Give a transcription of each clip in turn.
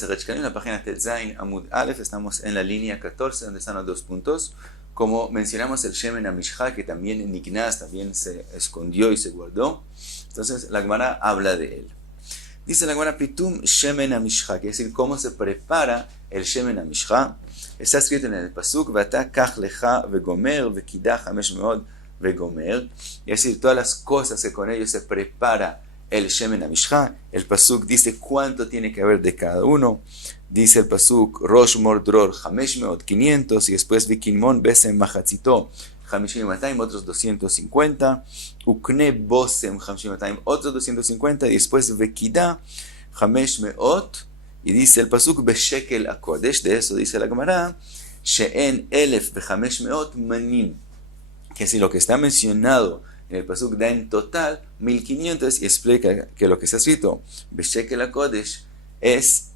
Maseret Shkalim, la página Tetzain Amud Aleph, estamos en la línea 14, donde están los 2 puntos. Como mencionamos el Shemen HaMishcha, que también en Nignaz también se escondió y se guardó. Entonces la Gemara habla de él. Dice la Gemara, Pitum Shemen HaMishcha, que es decir, cómo se prepara el Shemen HaMishcha. Está escrito en el Pasuk, Vata Kach Lecha Vegomer, Vekidah Hamesh Meod Vegomer. Es decir, todas las cosas que con ellos se prepara el Shemen HaMishcha. El Pasuk dice cuánto tiene que haber de cada uno. Dice el Pasuk, Rosh Mordror, Hamesh Meod, 500, y después Vikinmon Besem Machatzito, Hamishim Matayim, otros 250, Ukne Bosem, Hamishim Matayim, otros 250, y después Vekidah, Hamesh Meod, y dice el Pasuk, Beshekel HaKodesh, de eso dice la Gemara, She'en Elef Behamesh Meod Manim, que si lo que está mencionado en el Pasuk da en total 1500, y explica que lo que está escrito, Beshekel HaKodesh, es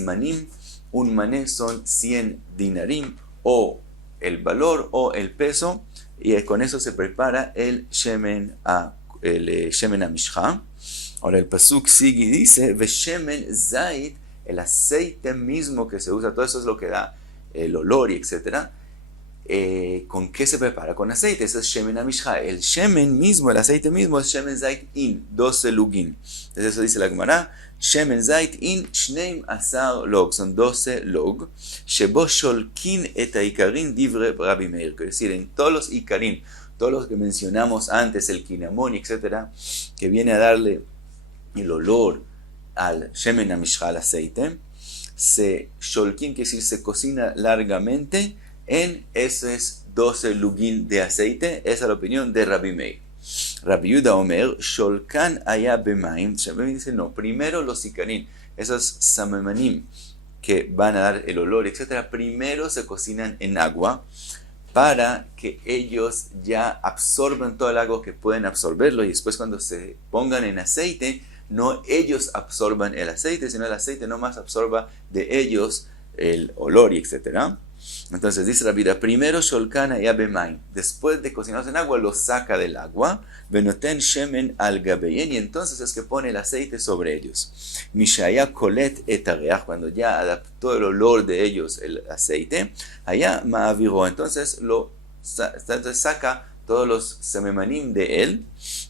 manim. Un mané son 100 dinarim, o el valor o el peso, y con eso se prepara el Shemen HaMishcha. Ahora el Pasuk sigue y dice, Veshemen Zait, el aceite mismo que se usa, todo eso es lo que da el olor y etcétera. ¿Con qué se prepara? Con aceite, ese es Shemen HaMishcha. El Shemen mismo, el aceite mismo, es Shemen Zait in, 12 lugin. Entonces eso dice la Gemara, Shemen Zait in, Shneim Asar log, son 12 log, Shebo Sholkin et Haikarin Divre Rabbi Meir, es decir, en todos los Ikarim, todos los que mencionamos antes, el Kinamón, etcétera, que viene a darle el olor al Shemen HaMishcha, al aceite, se Sholkin, que es decir, se cocina largamente en esos 12 lugin de aceite. Esa es la opinión de Rabbi Meir. Rabbi Yuda Omer, Sholkan aya bemaim. Rabbi dice, no, primero los ikarim, esos samemanim que van a dar el olor, etc., primero se cocinan en agua para que ellos ya absorban todo el agua que pueden absorberlo, y después cuando se pongan en aceite, no ellos absorban el aceite, sino el aceite nomás absorba de ellos el olor, y etc. Entonces dice Rabbi Yuda, primero Sholkana ya bemaim, después de cocinarlos en agua, los saca del agua, Benoten shemen al gabeyen, y entonces es que pone el aceite sobre ellos. Mishaya kolet et hareach, cuando ya adaptó el olor de ellos el aceite, allá ma'aviro, entonces saca todos los sememanim de él,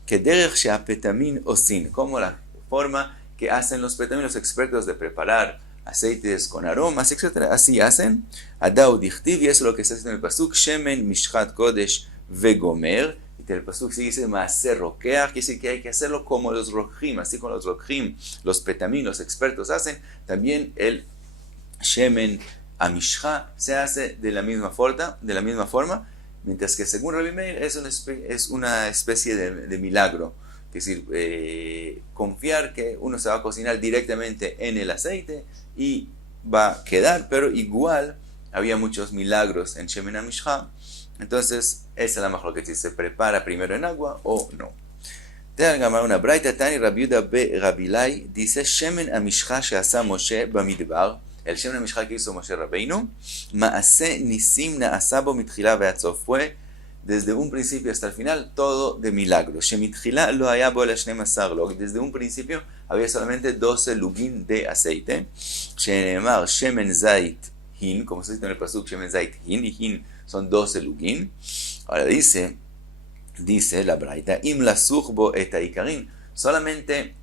que derech she'apetamin osin, como la forma que hacen los petamin, los expertos de preparar aceites con aromas, etc. Así hacen. Adau dichtiv, y eso es lo que está escrito en el Pasuk, Shemen Mishchat Kodesh Vegomer. Y el Pasuk sigue dice, Maaser Rokeach, quiere decir que hay que hacerlo como los Rokhim, así como los Rokhim, los Petamin, los expertos hacen. También el Shemen HaMishcha se hace de la misma forma, mientras que según Rabbi Meir es una especie de milagro. Es decir, confiar que uno se va a cocinar directamente en el aceite y va a quedar, pero igual había muchos milagros en Shemen HaMishcha. Entonces, esa es la mejor que si se prepara primero en agua o no. Te haga una braita Tani Rabbi Yuda be Rabilai, dice Shemen HaMishcha she'asa Moshe bamidbar, el Shemen HaMishcha que hizo Moshe Rabbeinu, Ma'ase nisim na'asa bo mitchila ve'ad sof, fue desde un principio hasta el final, todo de milagro. Shemitchila lo haya bo la 12 log. Desde un principio había solamente 12 lugin de aceite. Shenemar shemen zait hin, como se dice en el pasuk, shemen zait hin, y hin son 12 lugin. Ahora dice la braita, im la bo et haikarim, solamente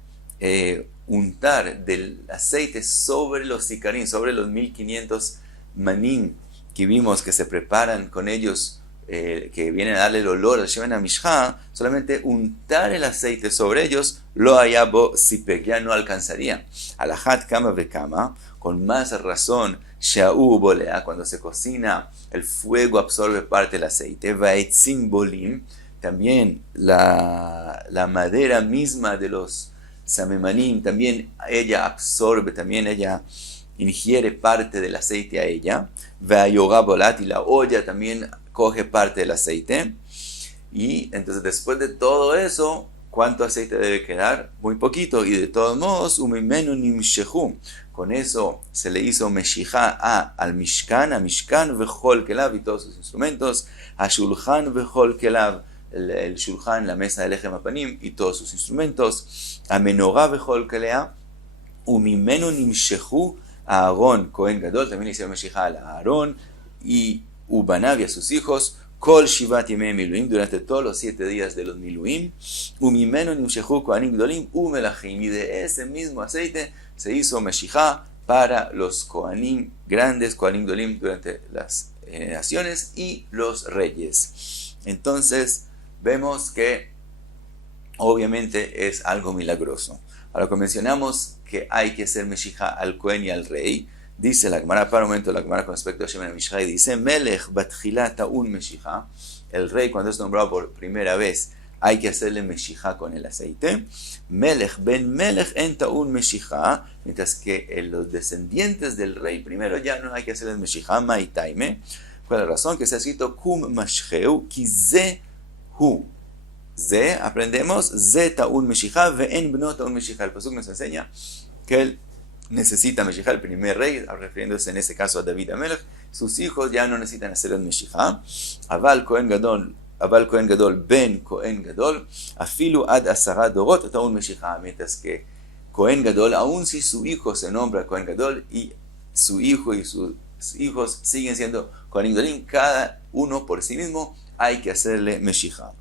untar del aceite sobre los ikarim, sobre los 1500 manim que vimos que se preparan con ellos, que vienen a darle el olor al Shemen HaMishcha, solamente untar el aceite sobre ellos, lo hayabo sipek, ya no alcanzaría. Alajat kama vekama, con más razón, sha'u bolea, cuando se cocina, el fuego absorbe parte del aceite. Vaetzim bolim, también la madera misma de los samemanim, también ella absorbe, también ella ingiere parte del aceite a ella. Vayoga bolat, y la olla también coge parte del aceite. Y entonces después de todo eso, ¿cuánto aceite debe quedar? Muy poquito. Y de todos modos, umimenu nimshehu, con eso se le hizo meshija al mishkan, a mishkan vechol kelav, y todos sus instrumentos, a shulchan vechol kelav, el shulchan, la mesa del Lechem Hapanim y todos sus instrumentos, a menorá vechol kelav, Umimenu nimshehu Aarón Cohen Gadol, también le hicieron Meshijá a Aarón y Ubanav y a sus hijos, Kol Shivat Yemei Miluim, durante todos los 7 días de los Miluim, Umimenu nimshehu Kohanim Gdolim Umelachim, y de ese mismo aceite se hizo Meshijá para los Kohanim grandes, Kohanim Gdolim, durante las generaciones y los reyes. Entonces vemos que obviamente es algo milagroso. Ahora que mencionamos que hay que hacer Meshijá al Cohen y al rey, dice la Gemara, para un momento la Gemara con respecto a Shemen HaMishcha, y dice, Melech batchila ta'un Meshijá, el rey cuando es nombrado por primera vez, hay que hacerle Meshijá con el aceite. Melech ben Melech en ta'un Meshijá, mientras que los descendientes del rey primero ya no hay que hacerles Meshijá, Maitaime. ¿Cuál es la razón? Que se ha escrito Kum Mashcheu, ki ze hu. Ze, aprendemos, Ze ta'un Meshijá, ve'en bno ta'un Meshijá. El pasuk nos enseña que él necesita Meshijá, el primer rey, refiriéndose en ese caso a David Amelech. Sus hijos ya no necesitan hacer el Meshijá. Aval Cohen Gadol, ben Cohen Gadol, afilu ad asara dorot ta'un Meshijá. Mientras que Cohen Gadol, aun si su hijo se nombra Cohen Gadol y su hijo y sus hijos siguen siendo Kohanim Gdolim, cada uno por sí mismo hay que hacerle Meshijá.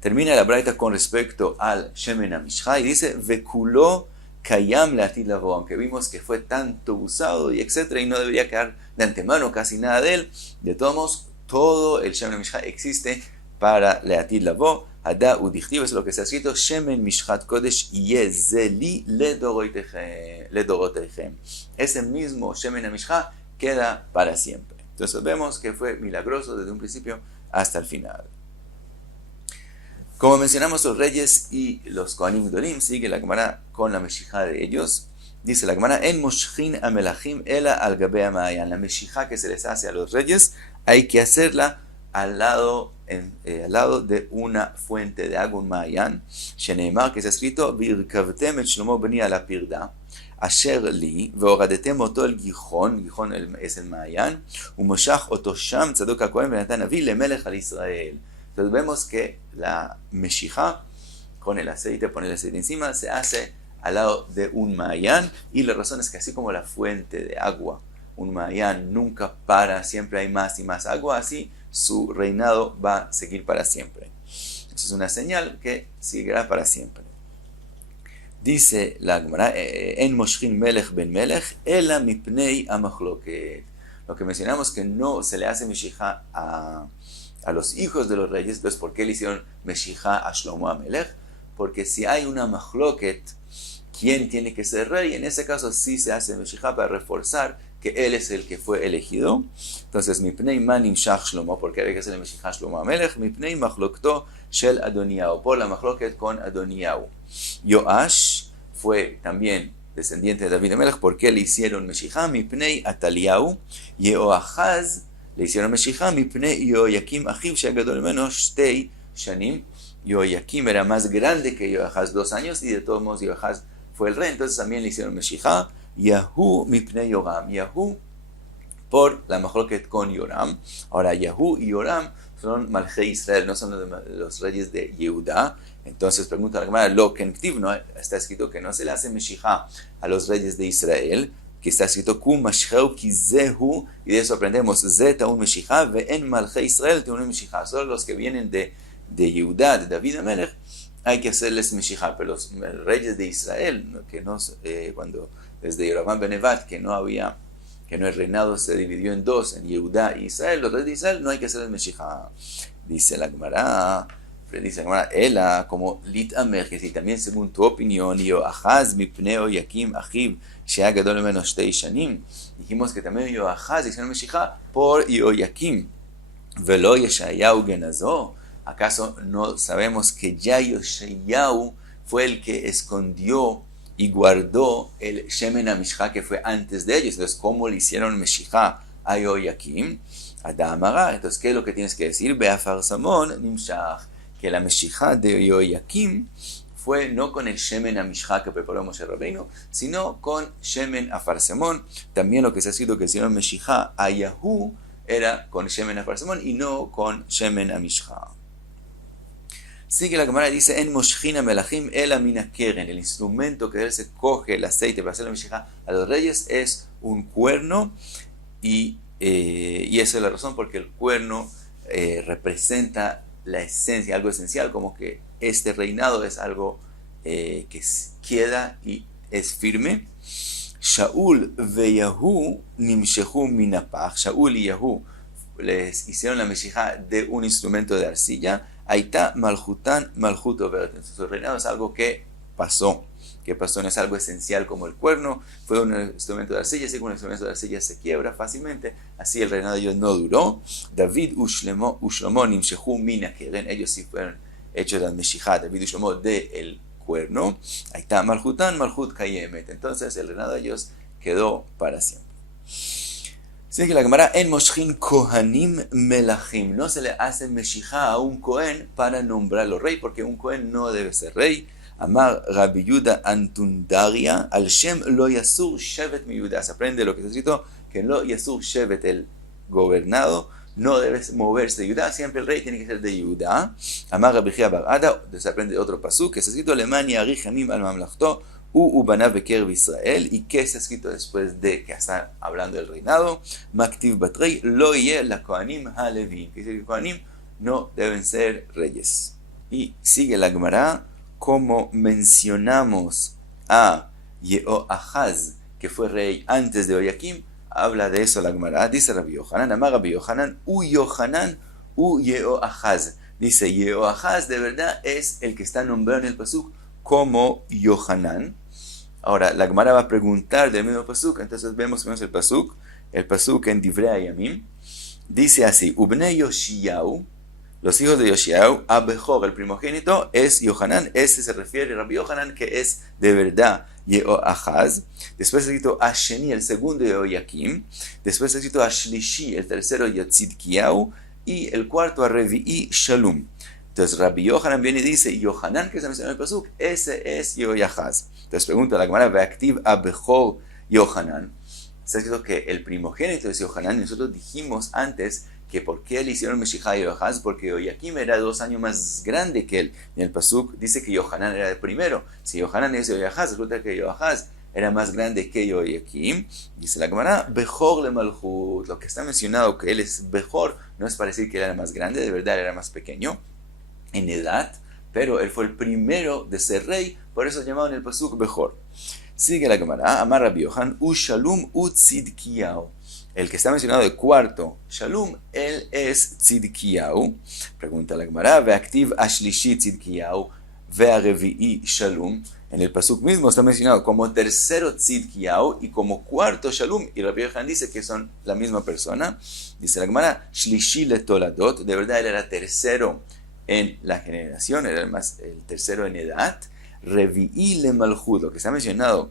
Termina la braita con respecto al Shemen HaMishcha y dice, Vekulo kayam le'atid lavo, aunque vimos que fue tanto usado y etcétera, y no debería quedar de antemano casi nada de él, de todos modos, todo el Shemen HaMishcha existe para le'atid lavo. Hada udichtiv, es lo que está escrito, Shemen Mishchat Kodesh yezeli ledorotechem. Ese mismo Shemen HaMishcha queda para siempre. Entonces vemos que fue milagroso desde un principio hasta el final. Como mencionamos, los reyes y los Kohanim Gdolim, sigue la Gemara con la Meshijá de ellos. Dice la Gemara, En moshchin amelachim ela al gabe ha'ma'ayan. La Meshijá que se les hace a los reyes, hay que hacerla al lado de una fuente de agua, un ma'ayan. Sheneemar, que se ha escrito, Virkavtem et Shlomo beni ala pirda, asher li, veoradetem oto el Gihon, Gihon es el ma'ayan, umoshach oto sham tzadok hakohen venatan avi lemelech al Israel. Entonces vemos que la Meshijá, con el aceite, poner el aceite encima, se hace al lado de un ma'ayan, y la razón es que así como la fuente de agua, un ma'ayan nunca para, siempre hay más y más agua, así su reinado va a seguir para siempre. Eso es una señal que seguirá para siempre. Dice la Gemara, En moshchin melech ben melech, ela mipnei amachloket. Lo que mencionamos que no se le hace Meshijá a los hijos de los reyes. Entonces, ¿por qué le hicieron Meshijá a Shlomo Amelech? Porque si hay una machloket, ¿quién tiene que ser rey? En ese caso sí se hace Meshijá para reforzar que él es el que fue elegido. Entonces, Mipnei manim shach Shlomo, porque había que hacer Meshijá a Shlomo Amelech, Mipnei machlokto shel Adoniyahu, por la machloket con Adoniyahu. Yoash fue también descendiente de David Amelech, porque le hicieron Meshijá, Mipnei Ataliyahu, Yehoahaz le hicieron Meshijá, Mipnei Yehoyakim achiv shegadol meno shtei shanim. Yehoyakim era más grande que Yehoahaz 2 años, y de todos modos Yehoahaz fue el rey, entonces también le hicieron Meshijá. Yahu mipnei Yoram, Yahu por la machloket con Yoram. Ahora Yahu y Yoram son Malchei Israel, no son los reyes de Yehuda. Entonces pregunta la Gemara, lo que en Ktiv no está escrito que no se le hace Meshijá a los reyes de Israel, que está escrito Kum mashcheu ki zehu, y de eso aprendemos Ze ta'un Meshijá ve'en Malchei Israel ta'un Meshijá. Solo los que vienen de Yehuda, de David Amelech, hay que hacerles Meshijá, pero los reyes de Israel, que no, cuando desde Yerovam ben Nevat, que no el reinado se dividió en dos, en Yehuda y Israel, los reyes de Israel no hay que hacerles Meshijá. Dice la Gemara, Ela, como Lit Amer, que si también según tu opinión, Yoahaz mipnei Yakim achiv shea gadol meno shtei shanim, dijimos que también Yoahaz hicieron Meshijá por Yoyakim, velo Yeshayahu genazo. ¿Acaso no sabemos que ya Yeshayahu fue el que escondió y guardó el Shemen HaMishcha que fue antes de ellos? Entonces, ¿cómo le hicieron Meshijá a Yoyakim? Adamara. Entonces, ¿qué es lo que tienes que decir? Be'afar samon nimshach, que la Meshijá de Yoyakim fue no con el Shemen HaMishcha que preparó Moshe Rabbeinu, sino con Shemen Afar Samon. También lo que se ha sido que hicieron Meshijá a Yahu era con Shemen Afar Samon y no con Shemen HaMishcha. Sigue la Gemara, dice, en Moshchina Melachim el mina keren, el instrumento que de él se coge el aceite para hacer la Meshijá a los reyes es un cuerno, y esa es la razón porque el cuerno representa la esencia, algo esencial, como que este reinado es algo que queda y es firme. Shaul ve Yahu nimshehu minapach. Shaul y Yahu les hicieron la Meshijá de un instrumento de arcilla. Aita malhutan malhut overet. Entonces el reinado es algo que pasó, no es algo esencial como el cuerno. Fue un instrumento de arcilla, así como un instrumento de arcilla se quiebra fácilmente, así el reinado de ellos no duró. David ushlomo nimshehu mina keren, ellos sí fueron hechos de la Meshijá, David y Shlomo de el cuerno. Ahí está malhutan malhut kayemet. Entonces el reinado de ellos quedó para siempre. Sigue la Gemara, en Moshchin Kohanim Melachim. No se le hace Meshijá a un Cohen para nombrarlo rey, porque un Cohen no debe ser rey. Amar Rabbi Yuda Antundaria, al Shem lo yasur shevet mi Yuda. Se aprende lo que está escrito, que lo yasur shevet, el gobernado, no debe moverse de Judá, siempre el rey tiene que ser de Judá. Amar Rabbi Chia bar Ada, se aprende otro pasuk, que está escrito, Leman yarich yamim al mamlachto, ubanav bekerb Israel, y que está escrito después de que está hablando del reinado, Maktiv batrei, lo ye la Kohanim halevim, que dice que Kohanim no deben ser reyes. Y sigue la Gemara, como mencionamos a Yehoahaz, que fue rey antes de Joaquim, habla de eso la Gemara. Dice Rabbi Yohanan, amar Rabbi Yohanan, Yohanan, Yehoahaz. Dice, Yehoahaz de verdad es el que está nombrado en el pasuk como Yohanan. Ahora, la Gemara va a preguntar del mismo pasuk, entonces vemos el pasuk en Divrei Hayamim. Dice así, Ubnei Yoshiyahu, los hijos de Yoshiyahu, Abejor, el primogénito, es Yohanan. Ese se refiere a Rabbi Yohanan, que es de verdad Yehoahaz. Después se escrito Asheni, el segundo Yehoyakim. Después se escrito Ashlishi, el tercero Tzidkiyahu. Y el cuarto a Revi'i Shalum. Entonces Rabbi Yohanan viene y dice, Yohanan, que se menciona en el pasuk, ese es Yehoahaz. Entonces pregunta la Gemara, Ve'aktiv Abejor Yohanan. Está escrito que el primogénito es Yohanan. Nosotros dijimos antes que por qué le hicieron Meshijá a Yehoahaz, porque Joaquim era 2 años más grande que él. En el pasuk dice que Yohanan era el primero. Si Yohanan es Yehoahaz, resulta que Yehoahaz era más grande que Joaquim. Dice la Gemara, Bejor le Malhut. Lo que está mencionado que él es Bejor no es para decir que él era más grande, de verdad era más pequeño en edad, pero él fue el primero de ser rey, por eso llamado en el pasuk Bejor. Sigue la Gemara, Amar Rabbi Yohan, Shalum Tzidkiyahu. El que está mencionado de cuarto, Shalum, él es Tzidkiyahu. Pregunta la Gemara, Ve'aktiv Ashlishi Tzidkiyahu, Ve'arevi'i Shalum. En el pasuk mismo está mencionado como tercero Tzidkiyahu y como cuarto Shalum. Y Rabbi Yohan dice que son la misma persona. Dice la Gemara, Shlishi le Toladot. De verdad él era tercero en la generación, era el tercero en edad. Revi'i le Malhut. Lo que está mencionado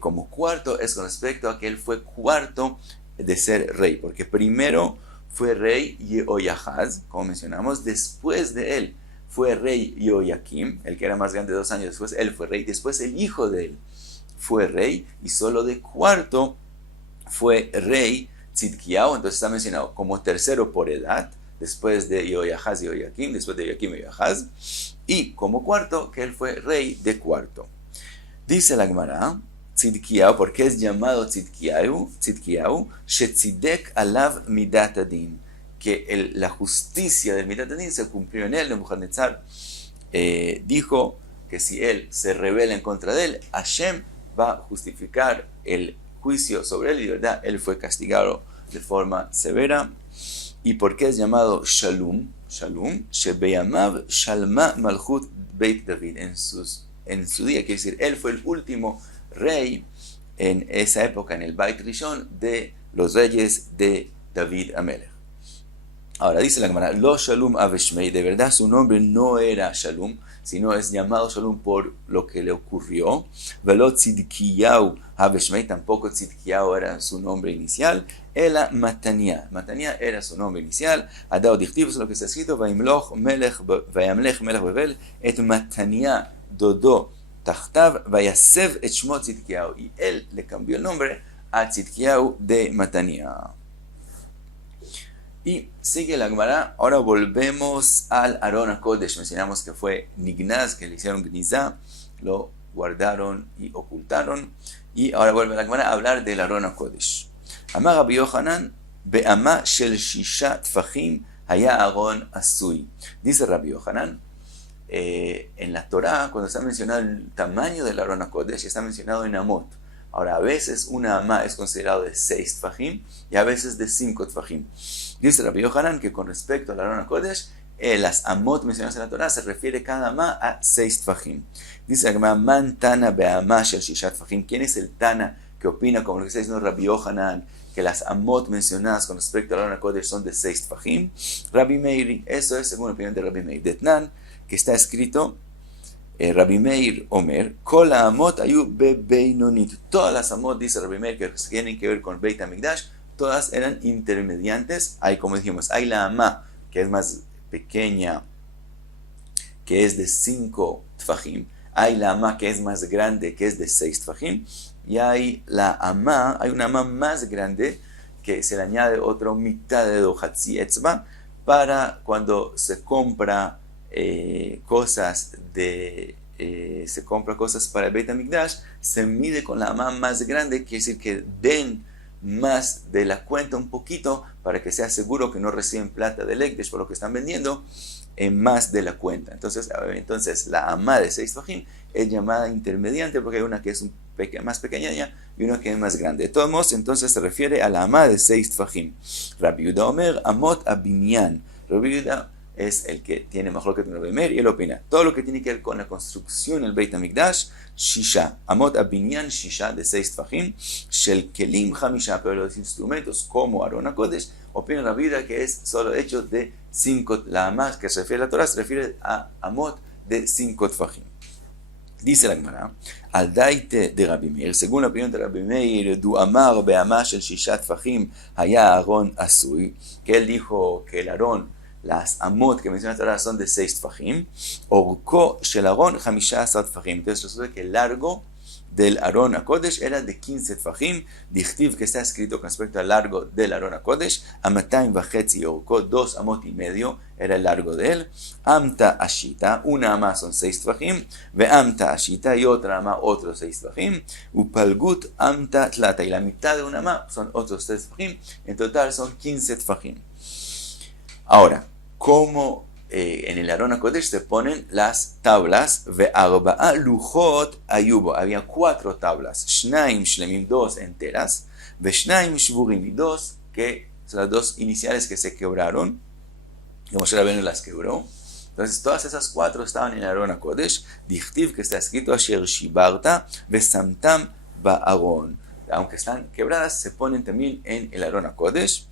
como cuarto es con respecto a que él fue cuarto de ser rey, porque primero fue rey Yehoahaz, como mencionamos, después de él fue rey Joaquim, el que era más grande 2 años después, él fue rey, después el hijo de él fue rey, y solo de cuarto fue rey Tzidkiyahu. Entonces está mencionado como tercero por edad, después de Yehoahaz y Joaquim, después de Joaquim y Yehoahaz, y como cuarto, que él fue rey de cuarto. Dice la Gemara, Tzidkiyahu, porque es llamado Tzidkiyahu, Shetzidek alav midat adin, que la justicia del midat adin se cumplió en él. Nebuchadnezzar dijo que si él se rebela en contra de él, Hashem va a justificar el juicio sobre él, y de verdad él fue castigado de forma severa. ¿Y por qué es llamado Shalum? Shebeyamav Shalma Malchut Beit David, en su día, quiere decir, él fue el último rey en esa época, en el Beit Rishon, de los reyes de David Amelech. Ahora dice la Gemara, Lo Shalum Aveshmei, de verdad su nombre no era Shalum, sino es llamado Shalum por lo que le ocurrió. Velo Tzidkiyahu Aveshmei, tampoco Tzidkiyahu era su nombre inicial. Ela Matania era su nombre inicial. Adao Dichtiv, es lo que está escrito, Vayamlech Melech Bevel, et Matania Dodo Tachtav Vayasev et Shmo Tzidkiyahu, y él le cambió el nombre a Tzidkiyahu de Matania. Y sigue la Gemara. Ahora volvemos al Aron HaKodesh. Mencionamos que fue Nignaz, que le hicieron Gnizá, lo guardaron y ocultaron. Y ahora vuelve la Gemara a hablar del Aron HaKodesh. Amar Rabbi Yochanan, be'ama shel shisha tfachim haya Aron asui. Dice Rabbi Yochanan, en la Torah, cuando está mencionado el tamaño del Aron HaKodesh, está mencionado en Amot. Ahora, a veces una amá es considerado de 6 tfachim y a veces de 5 tfachim. Dice Rabbi Yochanan que con respecto al Aron HaKodesh, las amot mencionadas en la Torah se refiere cada amá a 6 tfachim. Dice la man tana be'amá shel shisha tfachim. ¿Quién es el tana que opina, como lo que está diciendo Rabbi Yochanan, que las amot mencionadas con respecto al Aron HaKodesh son de 6 tfachim? Rabbi Meir. Eso es según la opinión de Rabbi Meir. Detnan, que está escrito, Rabbi Meir Omer, Kol amot ayu bebeinonit. Todas las amot, dice Rabbi Meir, que tienen que ver con Beit HaMikdash, todas eran intermediantes. Hay, como dijimos, hay la amá, que es más pequeña, que es de 5 tfachim. Hay la amá que es más grande, que es de 6 tfachim. Y hay la amá, hay una amá más grande, que se le añade otra mitad de hatzi etzba, para cuando se compra cosas para el Beit HaMikdash, se mide con la amá más grande, quiere decir que den más de la cuenta un poquito para que sea seguro que no reciben plata del Ekdesh por lo que están vendiendo, más de la cuenta. Entonces la amá de 6 tfachim es llamada intermediante porque hay una que es más pequeña y una que es más grande. De todos modos, entonces se refiere a la amá de 6 tfachim. Rabbi Yehuda Omer, amot abinyan. Rabbi Yehuda es el que tiene mejor que Rabbi Meir y él opina. Todo lo que tiene que ver con la construcción del Beit HaMikdash, shisha. Amot abinyan shisha de 6 tfachim. Shel kelim hamisha, pero los instrumentos como Aron HaKodesh, opina Rabbi Yehuda que es solo hecho de 5. La amá que se refiere a la Torah se refiere a amot de 5 tfachim. Dice la Gemara, al daite de Rabbi Meir, según la opinión de Rabbi Meir, du amar be'amá shel shisha tfachim haya Aron asui, que él dijo que el Aron, las amot que menciona la Torah son de 6 tfachim, orko shel Aron 15 tfachim. Entonces resulta que el largo del Aron HaKodesh era de 15 tfachim. Dichtiv, que está escrito con respecto al largo del Aron HaKodesh, amatayim vachetzi orko, 2 amot y medio era el largo de él. Amta ashita, una amá son 6 tfachim, ve amta ashita y otra amá otros 6 tfachim, upalgut amta tlata, y la mitad de una amá son otros 3 tfachim, en total son 15 tfachim. Ahora, ¿cómo en el Aron HaKodesh se ponen las tablas? Ve'arba'a luchot ayubo. Había 4 tablas. Shnaim shlemim, 2 enteras. Ve'shnaim shvurim, y 2 que son las 2 iniciales que se quebraron. Como Moshe Rabbeinu las quebró. Entonces, todas esas 4 estaban en el Aron HaKodesh. Dichtiv, que está escrito, asher shibarta ve'samtam ba'aron. Aunque están quebradas, se ponen también en el Aron HaKodesh.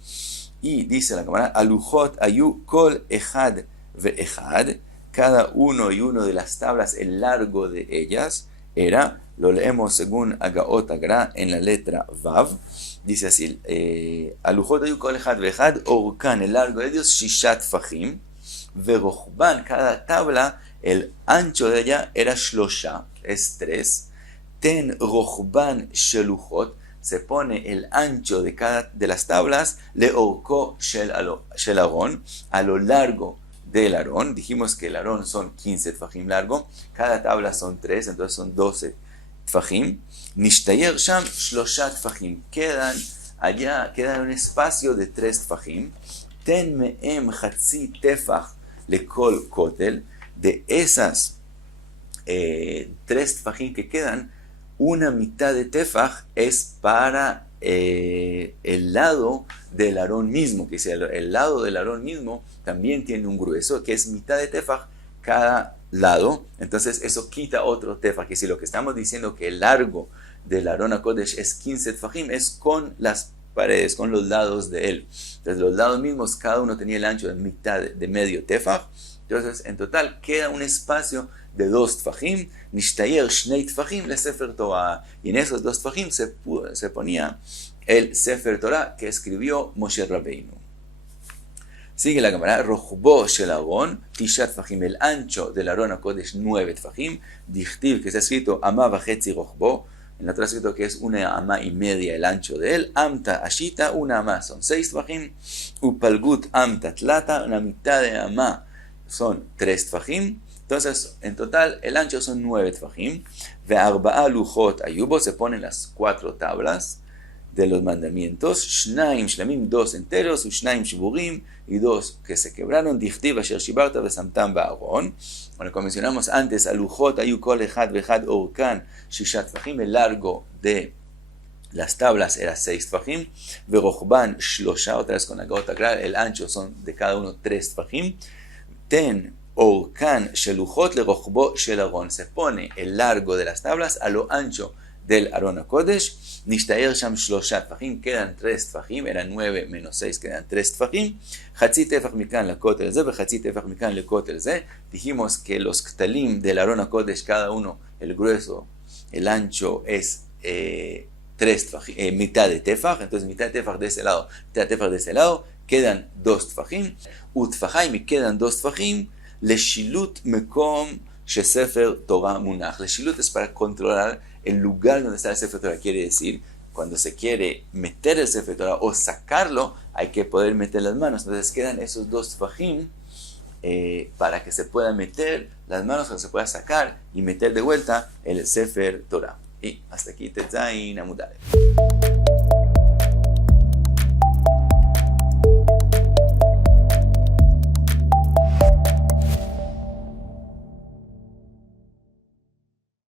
Y dice la Gemara, alujot ayu kol echad ve'echad, cada uno y uno de las tablas, el largo de ellas era, lo leemos según Agaot Agra en la letra Vav, dice así, alujot ayu kol echad ve'echad, orkan, el largo de ellos, shishat fachim, ve'rochban, cada tabla, el ancho de ella era shlosha, es 3, ten rochban shelujot, se pone el ancho de cada de las tablas, le orko shel Aron, a lo largo del Aron. Dijimos que el Aron son 15 tfachim largo, cada tabla son 3, entonces son 12 tfachim. Nishtayer sham shlosha tfachim, quedan un espacio de 3 tfachim. Ten me'em chatzi tefach lekol kotel, de esas 3 tfachim que quedan, una mitad de tefaj es para el lado del Aarón mismo, que dice el lado del Aarón mismo también tiene un grueso, que es mitad de tefaj cada lado. Entonces eso quita otro tefaj, que si lo que estamos diciendo que el largo del Aarón HaKodesh es 15 tefajim, es con las paredes, con los lados de él. Entonces los lados mismos, cada uno tenía el ancho de mitad de medio tefaj. Entonces en total queda un espacio de 2 tfachim, nishtayer shnei tfachim le Sefer Torah, y en esos 2 tfachim se ponía el Sefer Torah que escribió Moshe Rabbeinu. Sigue la Gemara, rochbo shel Aron, tishat tfachim, el ancho del Aron HaKodesh 9 tfachim, dichtiv, que está escrito amá vachetzi rochbo, En la otra escrito que es una amá y media el ancho de él. Amta ashita, una amá son 6 tvajim. Upalgut amta tlata, una mitad de amá son 3 tvajim. Entonces, en total, el ancho son 9 tvajim. Ve'arba'a lujot ayubo, se ponen las 4 tablas de los mandamientos. Shnaim shlamim, 2 enteros. Ushnaim shiburim, y 2 que se quebraron. Dichtiv asher shibarta vesamtam ba'aron. Bueno, como mencionamos antes, alujot ayu kol echad vechad orkan shishat tvajim, el largo de las tablas era 6 tvajim. Verochban shlosha, otra vez con la gota clara, el ancho son de cada uno 3 tvajim. Ten orkan shelujot lerochbo shel aron, se pone el largo de las tablas a lo ancho del Aron HaKodesh. Nishtaer sham shlosha tvajim, quedan 3 tvajim, eran 9 menos 6, quedan 3 tvajim. Chatzi tefach mikan lekotel ze, vechatzi tefach mikan lekotel ze. Dijimos que los ktalim del Aron HaKodesh, cada uno, el grueso, el ancho es mitad de tefach, entonces mitad de tefach de ese lado, mitad de tefach de ese lado, quedan 2 tvajim. Utfajaim, y quedan 2 tvajim. Leshilut mekom shesefer Torah munach. Leshilut es para controlar el lugar donde está el Sefer Torah. Quiere decir, cuando se quiere meter el Sefer Torah o sacarlo, hay que poder meter las manos. Entonces quedan esos 2 tvajim para que se pueda meter las manos, para que se pueda sacar y meter de vuelta el Sefer Torah. Y hasta aquí Tetzain Amud Aleph.